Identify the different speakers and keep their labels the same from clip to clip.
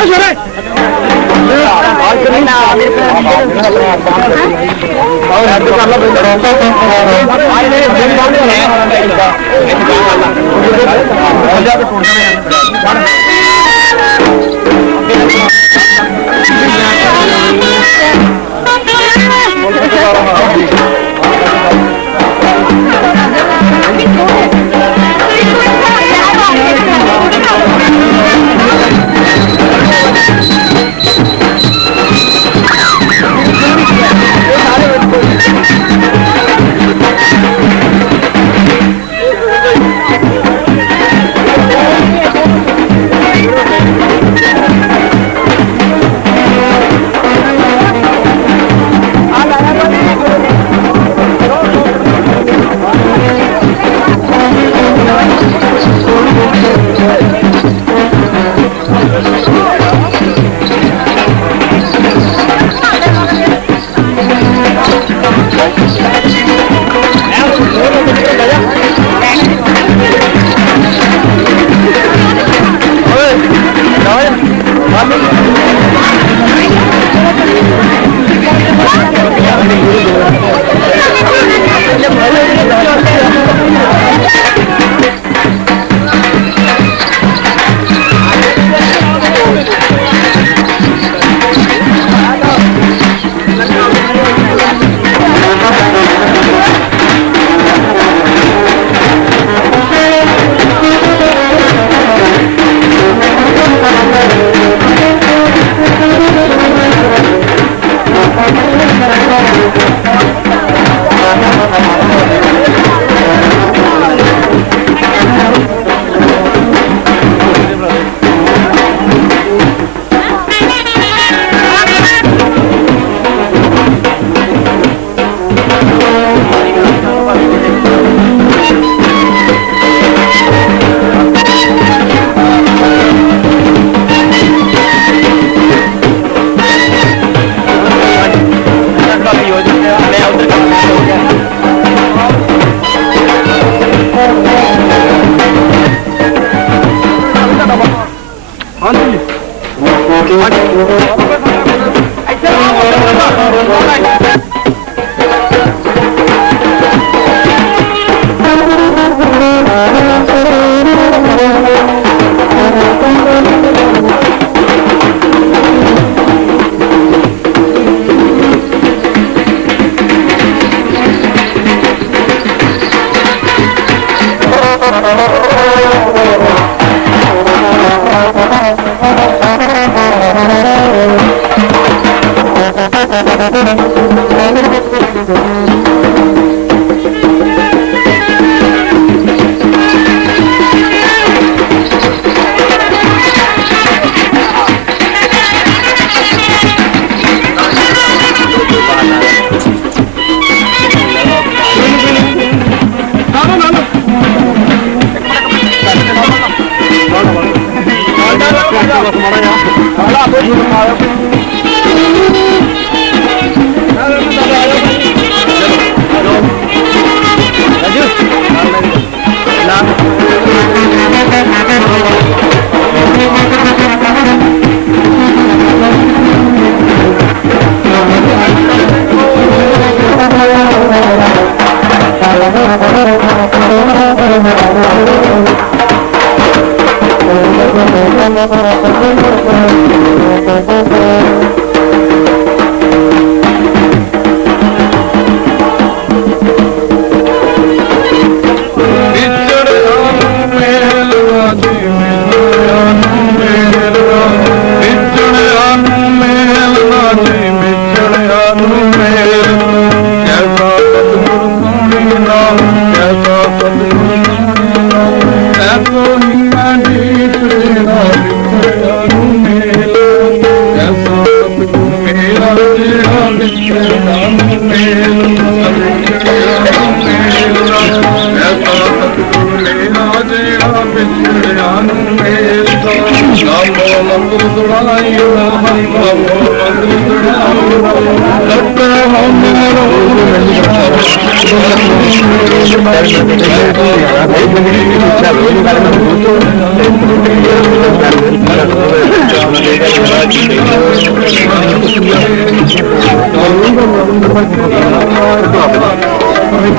Speaker 1: Thank you. ਐਸਾ ਸਤਿਗੁਰ ਮੇਰਾ ਜੀਵਾ Aquí. ਜੈਸਾ ਸਤਿਗੁਰ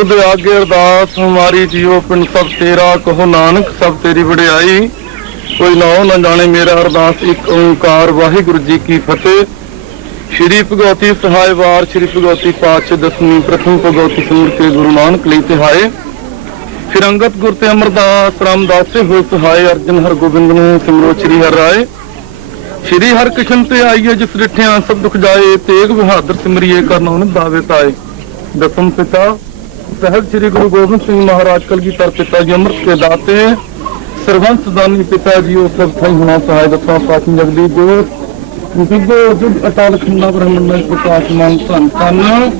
Speaker 1: ਤੁਧ ਆਗੇ ਅਰਦਾਸ ਹਮਾਰੀ ਜੀਓ ਪਿੰਡ ਸਭ ਤੇਰਾ, ਕਹੋ ਨਾਨਕ ਸਭ ਤੇਰੀ ਵਡਿਆਈ। ਕੋਈ ਨਾਉ ਨਾ ਜਾਣੇ ਮੇਰਾ ਅਰਦਾਸ, ਇੱਕ ਓੰਕਾਰ, ਵਾਹਿਗੁਰੂ ਜੀ ਕੀ ਫਤਿਹ। ਸ਼੍ਰੀ ਭਗਵਤੀ ਸਹਾਇ ਵਾਰ, ਸ਼੍ਰੀ ਭਗਵਤੀ ਪਾਤਸ਼ਾਹ ਦਸਵੀਂ, ਪ੍ਰਥਮ ਭਗਵਤੀ ਸੂਰ ਕੇ ਗੁਰੂ ਨਾਨਕ ਲਈ ਤਿਹਾਏ। ਫਿਰ ਅੰਗਤ ਗੁਰ ਤੇ ਅਮਰਦਾਸ, ਰਾਮਦਾਸੇ ਹੋਏ ਸਹਾਇ ਅਰਜਨ ਹਰਗੋਬਿੰਦ ਨੂੰ ਸਿਮਰੋ ਸ਼੍ਰੀ ਹਰਿ ਰਾਏ। ਸ਼੍ਰੀ ਹਰਿਕ੍ਰਿਸ਼ਨ ਤੇ ਆਈਏ ਜਿਸ ਰਿਠਿਆਂ, ਸਭ ਦੁਖ ਜਾਏ, ਤੇਗ ਬਹਾਦਰ ਸਿਮਰਿਏ, ਕਰਨਾ ਦਾਵੇ ਤਾਏ। ਦਸਮ ਪਿਤਾ ਸਹਿਬ ਸ੍ਰੀ ਗੁਰੂ ਗੋਬਿੰਦ ਸਿੰਘ ਮਹਾਰਾਜ ਕਲਗੀਧਰ ਪਿਤਾ ਜੀ ਅੰਮ੍ਰਿਤ ਕੇ ਦਾਤੇ ਸਰਵੰਸ ਦਾਨੀ ਪਿਤਾ ਜੀ ਉਹ ਸਭ ਥਾਈ ਹੁਣਾ ਸਹਾਇ ਦਸਵਾਂ ਪਾਤਸ਼ਾਹ ਜਗਦੀ ਜੋ ਜਿਗੋ ਜੁਗ ਅਟਲ ਖੰਡਾ ਬ੍ਰਹਮੰਡ ਪ੍ਰਕਾਸ਼ ਮਨ ਧੰਨ ਧੰਨ।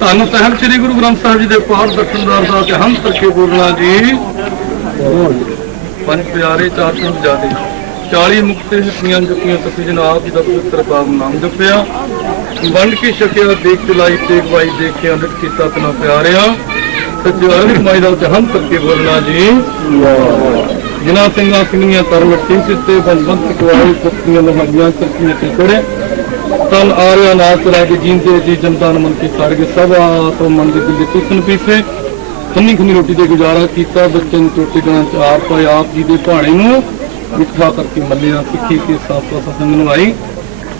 Speaker 1: ਧੰਨ ਸਹਿਬ ਸ੍ਰੀ ਗੁਰੂ ਗ੍ਰੰਥ ਸਾਹਿਬ ਜੀ ਦੇ ਪਾਠ ਦਰਸ਼ਨਦਾਰ ਦਾ ਤੇ ਹੰਸ ਕਰਕੇ ਬੋਲਣਾ ਜੀ। ਪੰਜ ਪਿਆਰੇ ਚਾਰ ਸਿੰਘ ਜਾਦੇ। 40 ਮੁਕਤੇ ਹਿੱਤੀਆਂ ਜਪੀਆਂ ਤੁਸੀਂ ਜਨਾਬ ਜੀ ਦਾ ਪਵਿੱਤਰ ਬਾਬ ਨਾਮ ਜਪਿਆ। ਵੰਡ ਕੇ ਛਕਿਆ, ਦੇਖ ਚਲਾਈ ਤੇਗ ਬਾਈ ਦੇਖਿਆ ਅੰਮ੍ਰਿਤ ਕੀਤਾ ਤਨਾ ਪਿਆਰਿਆ। ਸੱਚੇ ਮਾਈ ਦਾ ਜਹਨ ਕਰਕੇ ਬੋਲਣਾ ਜੀ। ਜਿਨ੍ਹਾਂ ਸਿੰਘਾਂ ਸਿੰਘੀਆਂ ਤਰ ਮਿੱਟੀ ਸਿੱਤੇ ਬੰਬੰਤ ਕੁਆਈ ਕੁੱਤੀਆਂ ਲਹਾਈਆਂ ਚੱਕੀਆਂ ਤੇ ਚੜੇ ਤਨ ਆਰਿਆ ਨਾਸ ਲਾ ਕੇ ਜੀਂਦੇ ਜੀ ਜਨਤਾਨ ਮਨ ਕੀ ਸਰਗ ਸਭਾ ਤੋਂ ਮਨ ਦੇ ਦਿਲ ਤੁਸਨ ਪੀਸੇ। ਖੰਨੀ ਖੰਨੀ ਰੋਟੀ ਤੇ ਗੁਜ਼ਾਰਾ ਕੀਤਾ ਬੱਚੇ ਨੂੰ ਚੋਟੀ ਗਾਂ ਚ ਆਪ ਪਾਏ, ਆਪ ਜੀ ਦੇ ਭਾਣੇ ਨੂੰ ਮਿੱਠਾ ਕਰਕੇ ਮੱਲਿਆ ਸਿੱਖੀ ਕੇ ਸਾਫ਼ ਸਾਫ਼ ਸੰਗ ਨੂੰ ਆਈ।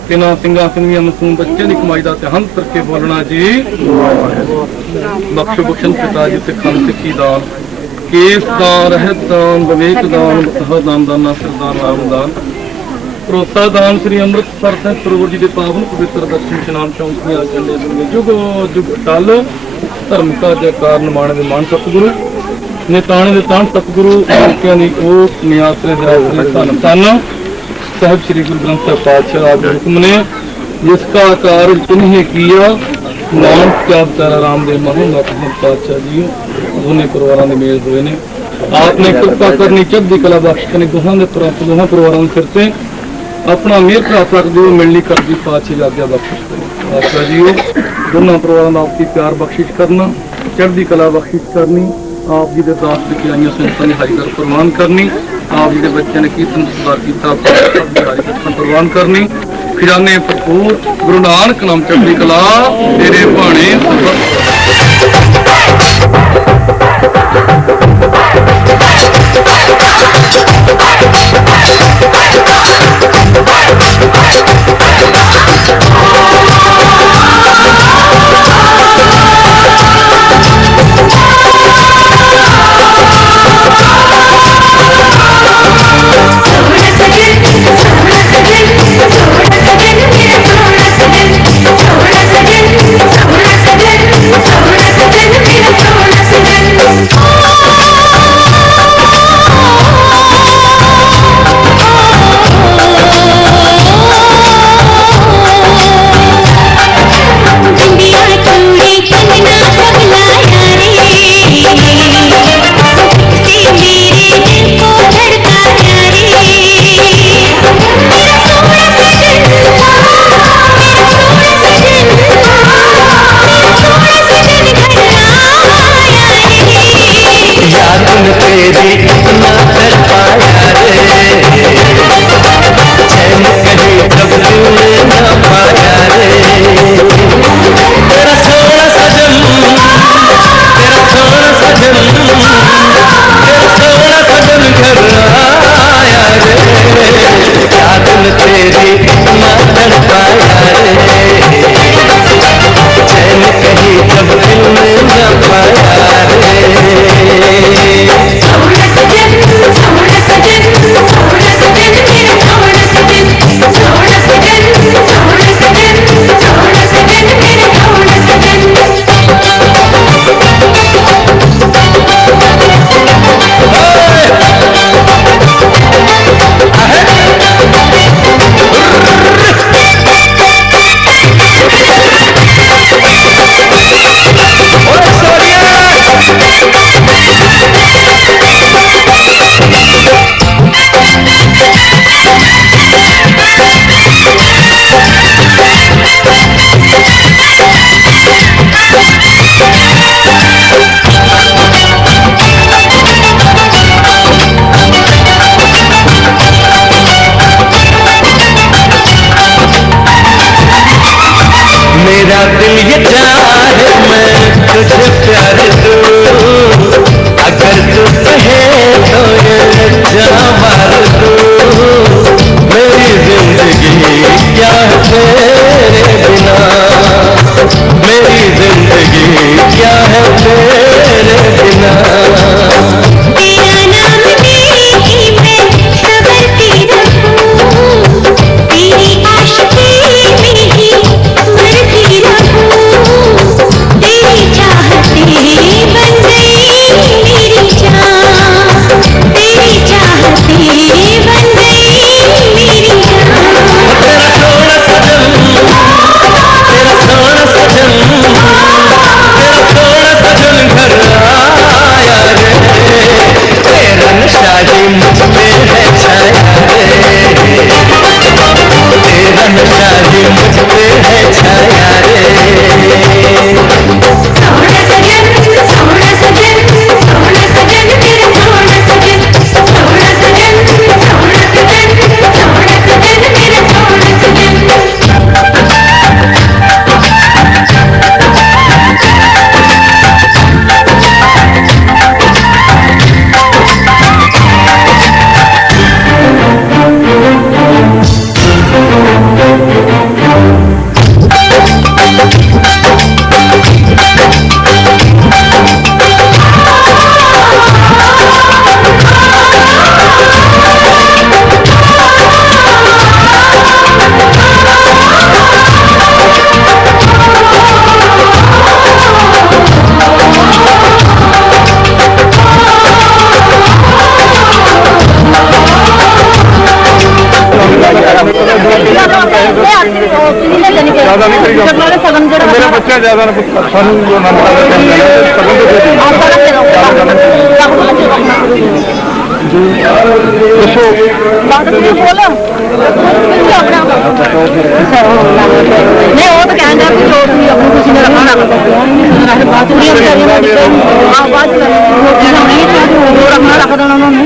Speaker 1: ਕਿਨਾ ਸਿੰਘਾਂ ਸਿੰਘੀਆਂ ਮਸੂਮ ਬੱਚੇ ਦੀ ਕਮਾਈ ਦਾ ਤੇ ਹੰਸ ਕਰਕੇ ਬੋਲਣਾ ਜੀ। ਬਖਸ਼ ਬਖਸ਼ਨ ਪਿਤਾ ਜੀ ਤੇ ਖੰਡ ਸਿੱਖੀ ਦਾਨ। ਕੇਸ ਦਾਨ ਰਹਿਤ ਦਾਨ, ਵਿਵੇਕ ਦਾਨ ਬਤਹ ਦਾਨ ਦਾਨਾ ਸਰਦਾਰ ਨਾਮ ਦਾਨ। ਭਰੋਸਾ ਦਾਨ ਸ੍ਰੀ ਅੰਮ੍ਰਿਤਸਰ ਸਾਹਿਬ ਪ੍ਰਭੂ ਜੀ ਦੇ ਪਾਵਨ ਪਵਿੱਤਰ ਦਰਸ਼ਨ ਇਸ਼ਨਾਨ ਚੌਂਕੀਆਂ ਚੱਲੇ ਦੁਨੀਆ ਜੁਗ ਜੁਗ ਟਲ। ਧਰਮ ਕਾ ਜੈ ਕਾਰਨ ਮਾਣ ਦੇ ਮਾਨ ਸਤਿਗੁਰੂ, ਨਿਤਾਣੇ ਦੇ ਤਾਣ ਸਤਿਗੁਰੂ ਆਕਿਆਂ ਦੀ ਉਹ ਨਿਆਸਰੇ ਦੇ ਆਸਰੇ ਧੰਨ ਧੰਨ। ਸਾਹਿਬ ਸ੍ਰੀ ਗੁਰੂ ਗ੍ਰੰਥ ਸਾਹਿਬ ਪਾਤਸ਼ਾਹ ਆਪ ਹੁਕਮ ਨੇ, ਜਿਸ ਕਾ ਆਕਾਰ ਤੁਨਹੇ ਕੀਆ, ਨਾਨਕ ਕਿਆ ਬਤਾਰਾ ਰਾਮ ਦੇ ਮਹਾਂ ਮਤਿ ਪਾਤਸ਼ਾਹ ਜੀ ਉਹਨੇ ਪਰਿਵਾਰਾਂ ਦੇ ਮੇਲ ਹੋਏ ਨੇ। ਆਪ ਨੇ ਕਿਰਪਾ ਕਰਨੀ, ਚੜ੍ਹਦੀ ਕਲਾ ਬਖਸ਼ ਕਰਨੀ, ਦੋਹਾਂ ਦੇ ਪ੍ਰਾਪਤ, ਦੋਹਾਂ ਪਰਿਵਾਰਾਂ ਨੂੰ ਫਿਰ ਤੇ ਆਪਣਾ ਮਿਹਰ ਭਰਾ ਸਕਦੇ ਹੋ ਮਿਲਣੀ ਕਰਦੀ ਪਾਤਸ਼ਾਹ ਦੀ ਆਗਿਆ ਬਖਸ਼ਿਸ਼ ਕਰਨੀ ਪਾਤਸ਼ਾਹ ਜੀ, ਦੋਨਾਂ ਪਰਿਵਾਰਾਂ ਦਾ ਆਪਸੀ ਪਿਆਰ ਬਖਸ਼ਿਸ਼ ਕਰਨਾ, ਚੜ੍ਹਦੀ ਕਲਾ ਬਖਸ਼ਿਸ਼ ਕਰਨੀ ਆਪ ਜੀ ਦੇ ਦਾਸ ਵਿੱਚ ਆਈਆਂ ਸੰਤਾਂ ਦੀ ਹਾਈ ਕਰ ਪ੍ਰਵਾਨ ਕਰਨੀ, ਆਪ ਜੀ ਦੇ ਬੱਚਿਆਂ ਨੇ ਕੀਰਤਨ ਸੁਧਾਰ ਕੀਤਾ ਸਭ ਪ੍ਰਵਾਨ ਕਰਨੀ। ਖਜ਼ਾਨੇ ਭਰਪੂਰ, ਗੁਰੂ ਨਾਨਕ ਨਾਮ ਚੜ੍ਹਦੀ ਕਲਾ, ਤੇਰੇ ਭਾਣੇ ਸਭ।
Speaker 2: क्या ज्यादा ਦੱਸੋ
Speaker 1: ਬਾਤ ਨਹੀਂ ਬੋਲ
Speaker 3: ਨਹੀਂ ਉਹ ਤਾਂ ਕਹਿੰਦਾ ਕਿ ਜੋ ਤੁਸੀਂ ਆਪਣੀ ਖੁਸ਼ੀ ਨਾਲ ਰੱਖਣਾ ਰਹਿ ਬਾਤ ਨਹੀਂ ਕਰੀ ਆ ਬਾਤ ਨਹੀਂ ਉਹ ਰੱਖਣਾ ਰੱਖ ਦੇਣਾ ਉਹਨਾਂ ਨੇ